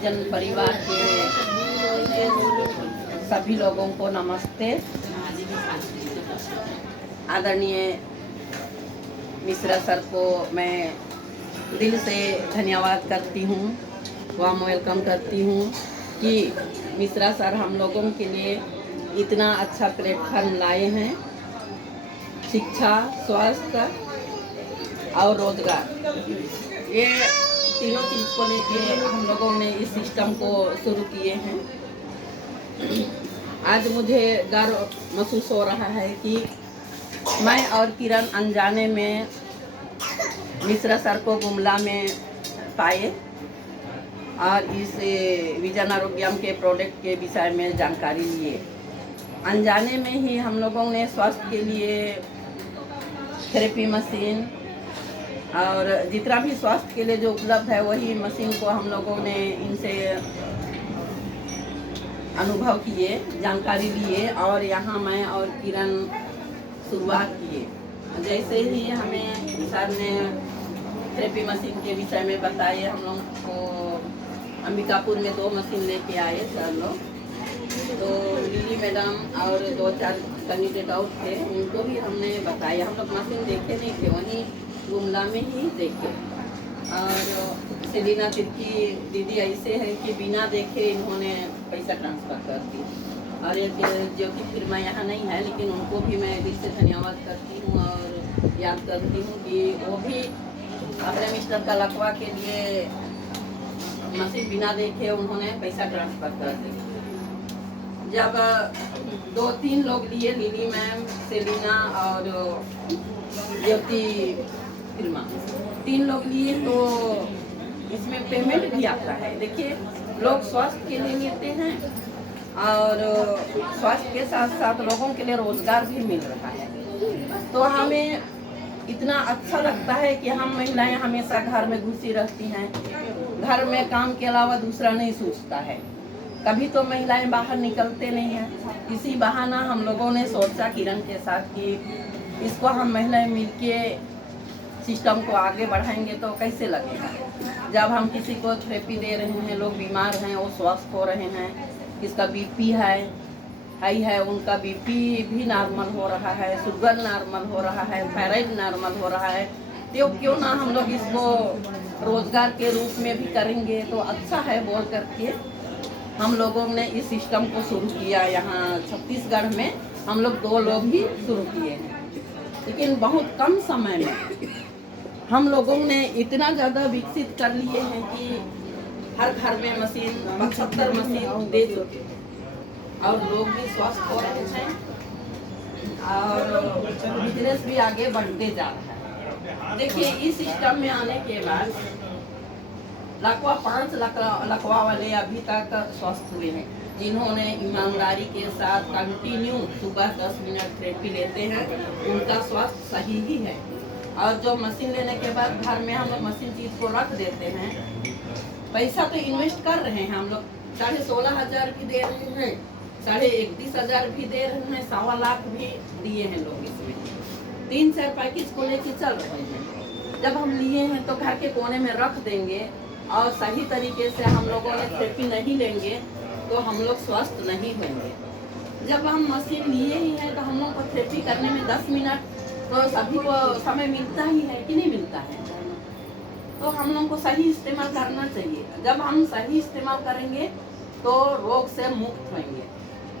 Vision परिवार के सभी लोगों को नमस्ते। आदरणीय मिश्रा सर को मैं दिल से धन्यवाद करती हूँ, वार्म वेलकम करती हूँ कि मिश्रा सर हम लोगों के लिए इतना अच्छा प्लेटफॉर्म लाए हैं। शिक्षा, स्वास्थ्य और रोजगार, ये तीनों चीज़ को लेके हम लोगों ने इस सिस्टम को शुरू किए हैं। आज मुझे गर्व महसूस हो रहा है कि मैं और किरण अनजाने में मिश्रा सर को गुमला में पाए और इस विजन आरोग्यम के प्रोडक्ट के विषय में जानकारी लिए। अनजाने में ही हम लोगों ने स्वास्थ्य के लिए थेरेपी मशीन और जितना भी स्वास्थ्य के लिए जो उपलब्ध है वही मशीन को हम लोगों ने इनसे अनुभव किए, जानकारी लिए और यहाँ मैं और किरण शुरुआत किए। जैसे ही हमें सर ने थेरेपी मशीन के विषय में बताए, हम लोग को अंबिकापुर में 2 मशीन लेके आए सर लोग। तो लिली मैडम और 2-4 कैंडिडेट और थे, उनको भी हमने बताया। हम लोग मशीन देखे नहीं थे, वहीं गुमला में ही देखे। और सेलिना तिर्की दीदी ऐसे है कि बिना देखे इन्होंने पैसा ट्रांसफ़र कर दी। और एक जो कि फिर मैं यहाँ नहीं है, लेकिन उनको भी मैं दिल से धन्यवाद करती हूँ और याद करती हूँ कि वो भी अपने मिस्टर का लकवा के लिए मशीन बिना देखे उन्होंने पैसा ट्रांसफ़र कर दी। जब 2-3 लोग लिए, लिली मैम, सेलिना और ज्योति फिल्मा, 3 लोग लिए, तो इसमें पेमेंट भी आता है। देखिए, लोग स्वास्थ्य के लिए लेते हैं और स्वास्थ्य के साथ साथ लोगों के लिए रोजगार भी मिल रहा है। तो हमें इतना अच्छा लगता है कि हम महिलाएं हमेशा घर में घुसी रहती हैं, घर में काम के अलावा दूसरा नहीं सोचता है। कभी तो महिलाएं बाहर निकलते नहीं हैं। इसी बहाना हम लोगों ने सोचा किरण के साथ कि इसको हम महिलाएं मिलके सिस्टम को आगे बढ़ाएंगे तो कैसे लगेगा। जब हम किसी को थेरेपी दे रहे हैं, लोग बीमार हैं, वो स्वस्थ हो रहे हैं, किसका बीपी हाई है, उनका बीपी भी नॉर्मल हो रहा है, शुगर नॉर्मल हो रहा है, थायराइड नॉर्मल हो रहा है, तो क्यों ना हम लोग इसको रोजगार के रूप में भी करेंगे तो अच्छा है बोल करके हम लोगों ने इस सिस्टम को शुरू किया। यहाँ छत्तीसगढ़ में हम लोग 2 लोग ही शुरू किए हैं, लेकिन बहुत कम समय में हम लोगों ने इतना ज़्यादा विकसित कर लिए हैं कि हर घर में मशीन 75 मशीन दे चुके और लोग भी स्वस्थ हो रहे हैं और बिजनेस भी आगे बढ़ते जा रहा है। देखिए, इस सिस्टम में आने के बाद लकवा 5 लकवा वाले अभी तक स्वस्थ हुए हैं, जिन्होंने ईमानदारी के साथ कंटिन्यू सुबह 10 मिनट थेरेपी लेते हैं, उनका स्वास्थ्य सही ही है। और जो मशीन लेने के बाद घर में हम लोग मशीन चीज़ को रख देते हैं, पैसा तो इन्वेस्ट कर रहे हैं हम लोग, 16,500 भी दे रहे हैं, 31,500 भी दे रहे हैं, 1.25 लाख भी दिए हैं लोग। इसमें 3-4 पैकेज को लेके चल रहे हैं। जब हम लिए हैं तो घर के कोने में रख देंगे और सही तरीके से हम लोगों ने थेरेपी नहीं लेंगे तो हम लोग स्वस्थ नहीं होंगे। जब हम मशीन लिए ही हैं तो हम लोग को थेरेपी करने में 10 मिनट तो सभी को समय मिलता ही है कि नहीं मिलता है। तो हम लोग को सही इस्तेमाल करना चाहिए। जब हम सही इस्तेमाल करेंगे तो रोग से मुक्त होंगे।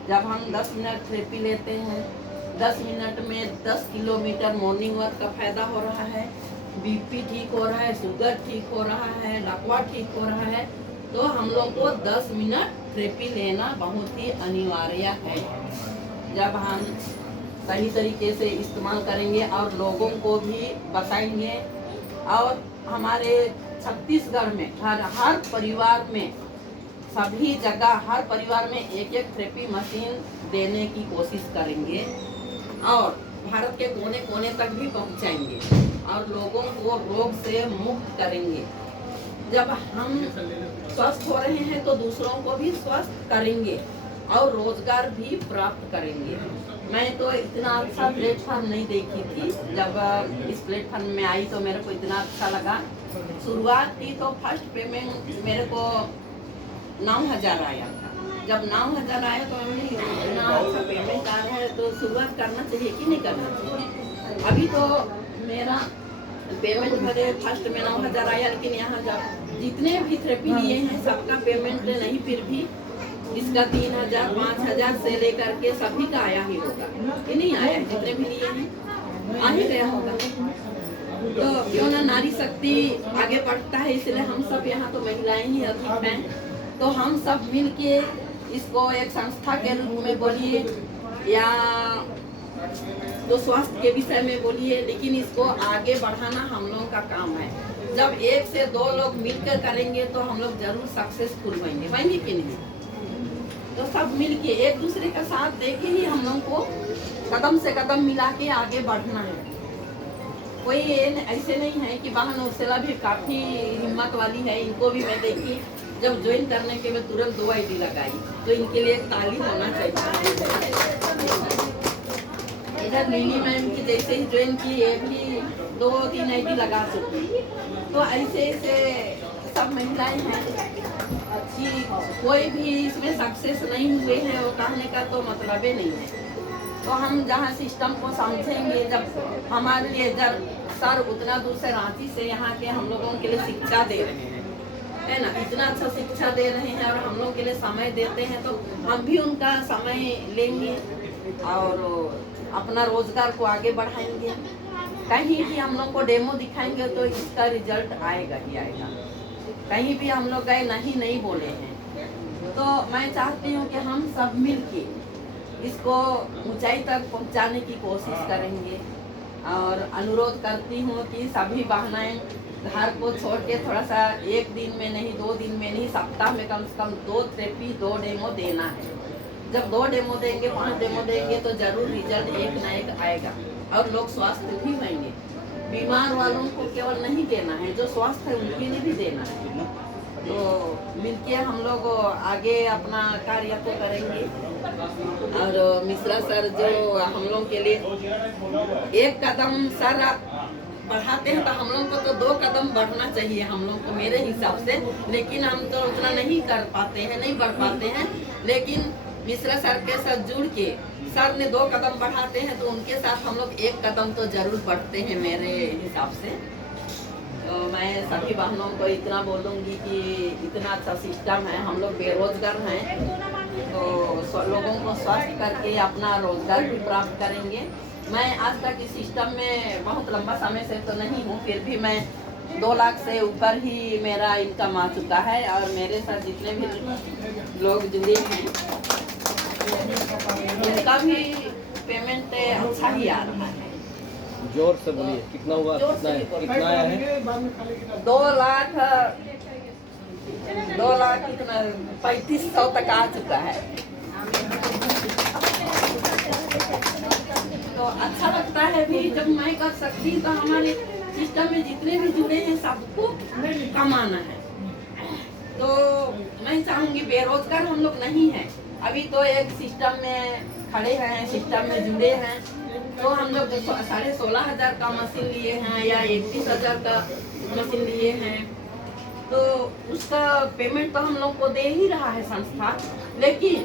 जब हम 10 मिनट थेरेपी लेते हैं, 10 मिनट में 10 किलोमीटर मॉर्निंग वॉक का फायदा हो रहा है, बीपी ठीक हो रहा है, शुगर ठीक हो रहा है, लकवा ठीक हो रहा है, तो हम लोग को 10 मिनट थेरेपी लेना बहुत ही अनिवार्य है। जब हम सही तरीके से इस्तेमाल करेंगे और लोगों को भी बताएंगे, और हमारे छत्तीसगढ़ में हर परिवार में, सभी जगह हर परिवार में 1-1 थेरेपी मशीन देने की कोशिश करेंगे और भारत के कोने कोने तक भी पहुंचाएंगे और लोगों को रोग से मुक्त करेंगे। जब हम स्वस्थ हो रहे हैं तो दूसरों को भी स्वस्थ करेंगे और रोजगार भी प्राप्त करेंगे। मैं तो इतना अच्छा प्लेटफॉर्म नहीं देखी थी, जब इस प्लेटफॉर्म में आई तो मेरे को इतना अच्छा लगा। शुरुआत की तो फर्स्ट पेमेंट मेरे को 9,000 आया था। जब 9,000 आया तो हमने इतना अच्छा पेमेंट आ रहा है तो शुरुआत करना चाहिए कि नहीं करना चाहिए। अभी तो मेरा पेमेंट भले फर्स्ट में 9,000 आया, लेकिन यहाँ जब जितने भी थेरेपी लिए हैं सबका पेमेंट नहीं, फिर भी इसका 3,000 5,000 से लेकर के सभी का आया ही होगा कि नहीं आया है, जितने भी लिए हैं आ ही गया होगा। तो क्यों ना नारी शक्ति आगे बढ़ता है, इसलिए हम सब यहाँ तो महिलाएं ही अधिक हैं, तो हम सब मिल के इसको एक संस्था के रूप में बोलिए या तो स्वास्थ्य के विषय में बोलिए, लेकिन इसको आगे बढ़ाना हम लोग का काम है। जब 1 से 2 लोग मिलकर करेंगे तो हम लोग जरूर सक्सेसफुल होंगे कि नहीं। तो सब मिलके एक दूसरे का साथ देके ही हम लोग को कदम से कदम मिला के आगे बढ़ना है। कोई ऐसे नहीं है कि बहन उर्सला भी काफी हिम्मत वाली है, इनको भी मैं देखी जब ज्वाइन करने के मैं तुरंत 2 ID लगाई, तो इनके लिए एक ताली होना चाहिए। इधर लीली मैम की जैसे ही ज्वाइन की ये भी 2-3 ID लगा चुकी, तो ऐसे ऐसे सब महिलाएं हैं अच्छी। कोई भी इसमें सक्सेस नहीं हुए हैं वो कहने का तो मतलब ही नहीं है। तो हम जहाँ सिस्टम को समझेंगे, जब हमारे लिए जब सर उतना दूर से रांची से यहाँ के हम लोगों के लिए शिक्षा दे रहे हैं, है ना, इतना अच्छा शिक्षा दे रहे हैं और हम लोग के लिए समय देते हैं, तो हम भी उनका समय लेंगे और अपना रोजगार को आगे बढ़ाएंगे। कहीं भी हम लोग को डेमो दिखाएंगे तो इसका रिजल्ट आएगा ही आएगा। कहीं भी हम लोग गए नहीं बोले हैं। तो मैं चाहती हूँ कि हम सब मिलके इसको ऊंचाई तक पहुंचाने की कोशिश करेंगे और अनुरोध करती हूँ कि सभी बहनें घर को छोड़ के थोड़ा सा 1 दिन में नहीं, 2 दिन में नहीं, सप्ताह में कम से कम 2 थेरेपी 2 डेमो देना है। जब 2 डेमो देंगे, 5 डेमो देंगे तो जरूर रिजल्ट एक ना एक आएगा और लोग स्वस्थ भी होंगे। बीमार वालों को केवल नहीं देना है, जो स्वस्थ है उनके लिए भी देना है। तो मिलके हम लोग आगे अपना कार्य को करेंगे। और मिश्रा सर जो हम लोग के लिए 1 कदम सर बढ़ाते हैं, तो हम लोग को तो 2 कदम बढ़ना चाहिए हम लोग को मेरे हिसाब से, लेकिन हम तो उतना नहीं कर पाते हैं, नहीं बढ़ पाते हैं। लेकिन मिश्रा सर के साथ जुड़ के सर ने 2 कदम बढ़ाते हैं तो उनके साथ हम लोग 1 कदम तो जरूर बढ़ते हैं मेरे हिसाब से। तो मैं सभी बहनों को इतना बोलूँगी कि इतना अच्छा सिस्टम है, हम लोग बेरोजगार हैं तो लोगों को स्वस्थ करके अपना रोजगार भी प्राप्त करेंगे। मैं आज तक इस सिस्टम में बहुत लंबा समय से तो नहीं हूँ, फिर भी मैं 2 लाख से ऊपर ही मेरा इनकम आ चुका है और मेरे साथ जितने भी लोग जुड़े हैं उनका भी पेमेंट अच्छा ही आ रहा है। जोर से बोलिए, कितना हुआ, कितना आया है? 2 लाख कितना 3500 तक आ चुका है। तो अच्छा लगता है भी जब मैं कर सकती, तो हमारे सिस्टम में जितने भी जुड़े हैं सबको कमाना है। तो मैं चाहूँगी बेरोजगार हम लोग नहीं हैं, अभी तो एक सिस्टम में खड़े हैं, सिस्टम में जुड़े हैं, तो हम लोग 16,500 का मशीन लिए हैं या 31,000 का मशीन लिए हैं, तो उसका पेमेंट तो हम लोग को दे ही रहा है संस्था, लेकिन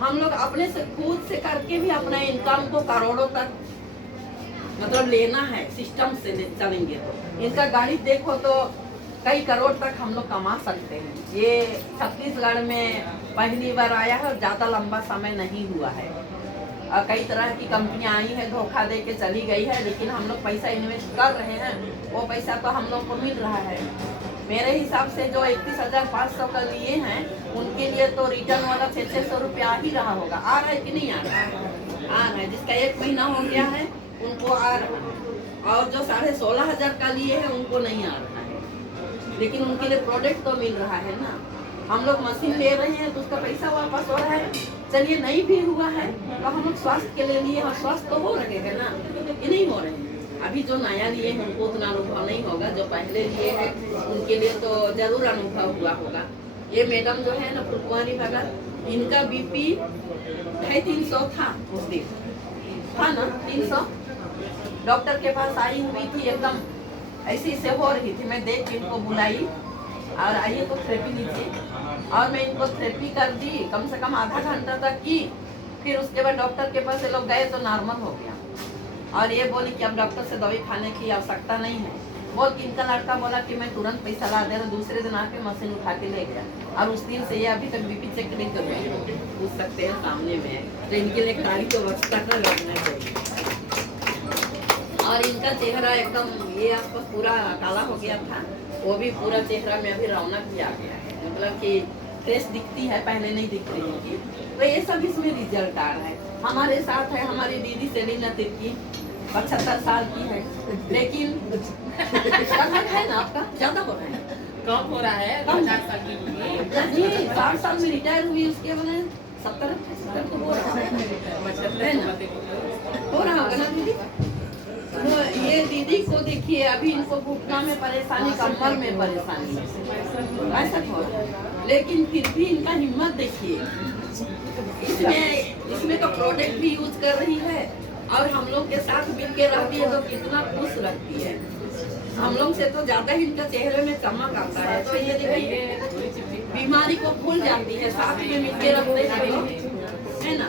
हम लोग अपने से खुद से करके भी अपना इनकम को करोड़ों तक मतलब लेना है। सिस्टम से चलेंगे तो इनका गाड़ी देखो तो कई करोड़ तक हम लोग कमा सकते हैं। ये छत्तीसगढ़ में पहली बार आया है और ज़्यादा लंबा समय नहीं हुआ है। कई तरह की कंपनियां आई है, धोखा दे के चली गई है, लेकिन हम लोग पैसा इन्वेस्ट कर रहे हैं, वो पैसा तो हम लोग को मिल रहा है। मेरे हिसाब से जो 31,500 का लिए हैं उनके लिए तो रिटर्न वाला 600 रुपया आ ही रहा होगा। आ रहा है कि नहीं आ रहा है? आ रहा है। जिसका 1 महीना हो गया है उनको आ रहा है, और जो 16,500 का लिए हैं उनको नहीं आ रहा है, लेकिन उनके लिए प्रोडक्ट तो मिल रहा है ना। हम लोग मशीन ले रहे हैं तो उसका पैसा वापस हो रहा है। चलिए नहीं भी हुआ है तो हम लोग स्वास्थ्य के लिए लिए, और स्वास्थ्य तो हो रहे हैं ना, ये नहीं हो रहे हैं। अभी जो नया लिए हैं उनको उतना अनुभव नहीं होगा, जो पहले लिए हैं उनके लिए तो जरूर अनुभव हुआ होगा। ये मैडम जो है ना फुलकुमारी भगत, इनका BP 350 था उस दिन, था ना 300। डॉक्टर के पास आई हुई थी, एकदम ऐसी से हो रही थी, मैं देख के इनको बुलाई और आइए तो थेरेपी लीजिए। और मैं इनको थेरेपी कर दी, कम से कम आधा घंटा तक की। फिर उसके बाद डॉक्टर के पास ये लोग गए तो नॉर्मल हो गया। और ये बोली कि अब डॉक्टर से दवाई खाने की आवश्यकता नहीं है। बोल कि इनका लड़का बोला कि मैं तुरंत पैसा ला दे रहा, दूसरे दिन आके मशीन उठा के ले गया। और उस दिन से ये अभी तक बीपी चेक नहीं कर रही है। पूछ सकते हैं सामने में है, तो इनके लिए गाड़ी तो बचता ना लगना चाहिए। और इनका चेहरा एकदम ये आसपास पूरा काला हो गया था, वो भी पूरा चेहरा में अभी रौनक भी आ गया है, मतलब कि फ्रेश दिखती है, पहले नहीं दिख रही थी। तो ये सब इसमें रिजल्ट आ रहा है। हमारे साथ है हमारी दीदी सेलिना तिर्की, 75 साल की है, लेकिन लगभग है ना आपका ज्यादा हो रहा है, कम हो रहा है, 50 साल की होगी। नहीं 60 साल में रिटायर हुई, उसके बाद 70 तो हो रहा है ना, हो रहा होगा ना दीदी। तो ये दीदी को देखिए, अभी इनको घुटना में परेशानी, कमर में परेशानी ऐसा हो रहा है, लेकिन फिर भी इनका हिम्मत देखिए। इसमें तो प्रोडक्ट भी यूज कर रही है और हम लोग के साथ मिल के रहती है तो कितना खुश रखती है। हम लोग से तो ज्यादा ही इनका चेहरे में चमक आता है। तो ये देखिए बीमारी को भूल जाती है, साथ में मिल के रखते हैं लोग, है ना।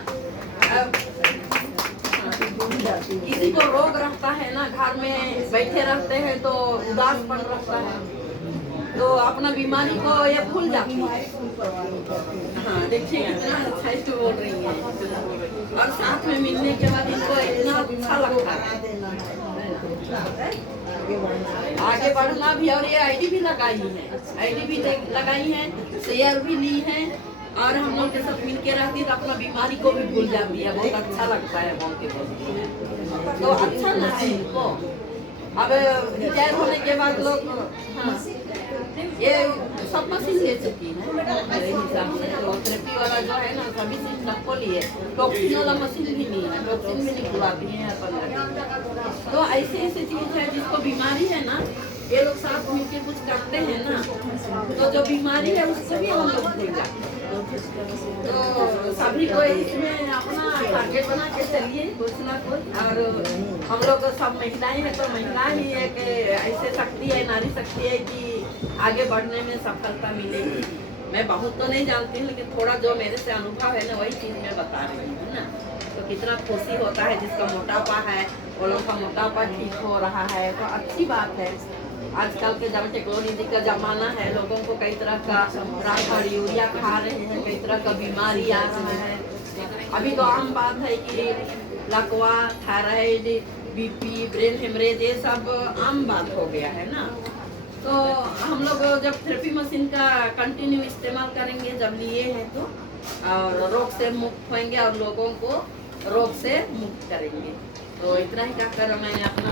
किसी को रोग रहता है ना, घर में बैठे रहते हैं तो उदासपन रहता है, तो अपना बीमारी को ये भूल जाती है। हाँ देखिए कितना अच्छा इसको बोल रही है, और साथ में मिलने के बाद इनको इतना अच्छा लगता है। आगे बढ़ना भी, और ये आईडी भी लगाई है, आईडी भी लगाई है, शेयर भी ली है, और हम लोग के साथ मिल के रहती है तो अपना बीमारी को भी भूल जाती है। बहुत अच्छा लगता है बोल के, तो अच्छा ना है इनको। अब रिटायर होने के बाद लोग, हाँ ये सब मशीन ले चुकी है मेरे हिसाब से। तो थेरेपी वाला जो है ना, सभी चीज सबको लिए, टॉक्सिन वाला मशीन भी नहीं है, टॉक्सिन भी निकलवाती है 15। तो ऐसी ऐसी चीज है जिसको बीमारी है ना, ये लोग साथ मिलकर कुछ करते हैं ना, तो जो बीमारी है उसको भी हम लोग देगा। तो सभी को इसमें अपना टारगेट बना के चलिए कुछ ना कुछ। और हम लोग सब महिलाएं हैं तो महिला ही एक ऐसे शक्ति है, नारी शक्ति है कि आगे बढ़ने में सफलता मिलेगी। मैं बहुत तो नहीं जानती हूँ, लेकिन थोड़ा जो मेरे से अनुभव है ना, वही चीज मैं बता रही हूँ ना। तो कितना खुशी होता है जिसका मोटापा है, वो लोग का मोटापा ठीक हो रहा है, तो अच्छी बात है। आजकल के जब टेक्नोलॉजी का जमाना है, लोगों को कई तरह का राखड़ यूरिया खा रहे हैं, कई तरह का बीमारी आ रहा है। अभी तो आम बात है कि लकवा, थायराइड, बीपी, ब्रेन हेमरेज, ये सब आम बात हो गया है ना। तो हम लोग जब थेरेपी मशीन का कंटिन्यू इस्तेमाल करेंगे, जब लिए हैं तो, और रोग से मुक्त होंगे और लोगों को रोग से मुक्त करेंगे। तो इतना ही कहकर मैं अपना